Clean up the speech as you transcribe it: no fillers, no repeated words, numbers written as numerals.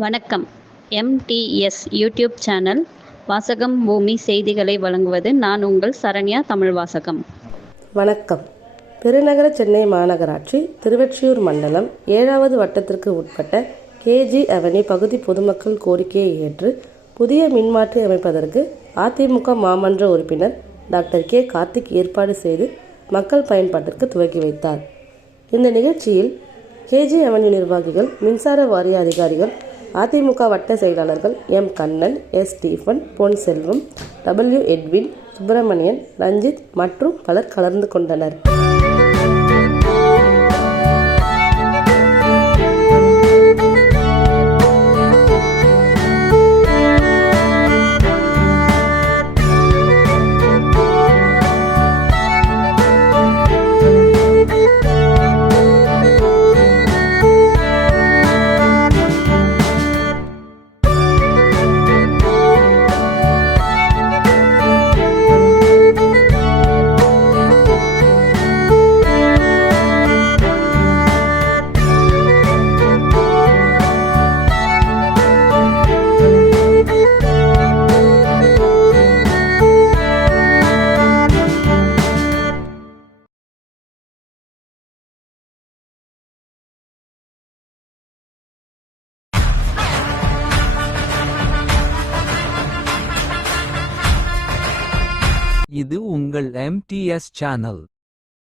வணக்கம். MTS YouTube channel வாசகம் பூமி செய்திகளை வழங்குவது நான் உங்கள் சரண்யா தமிழ் வாசகம். வணக்கம். பெருநகர சென்னை மாநகராட்சி திருவொற்றியூர் மண்டலம் 7வது வட்டத்திற்கு உட்பட்ட கேஜி அவென்யூ பகுதி பொதுமக்கள் கோரிக்கையை ஏற்று புதிய மின்மாற்றி அமைப்பதற்கு அதிமுக மாமன்ற உறுப்பினர் டாக்டர் கே கார்த்திக் ஏற்பாடு செய்து மக்கள் பயன்பாட்டிற்கு துவக்கி வைத்தார். இந்த நிகழ்ச்சியில் கேஜி அவென்யூ நிர்வாகிகள், மின்சார வாரிய அதிகாரிகள், அதிமுக வட்ட செயலாளர்கள் எம் கண்ணன், எஸ் ஸ்டீபன், பொன் செல்வம், டபிள்யூ எட்வின், சுப்பிரமணியன், ரஞ்சித் மற்றும் பலர் கலந்து கொண்டனர். இது உங்கள் MTS சேனல்.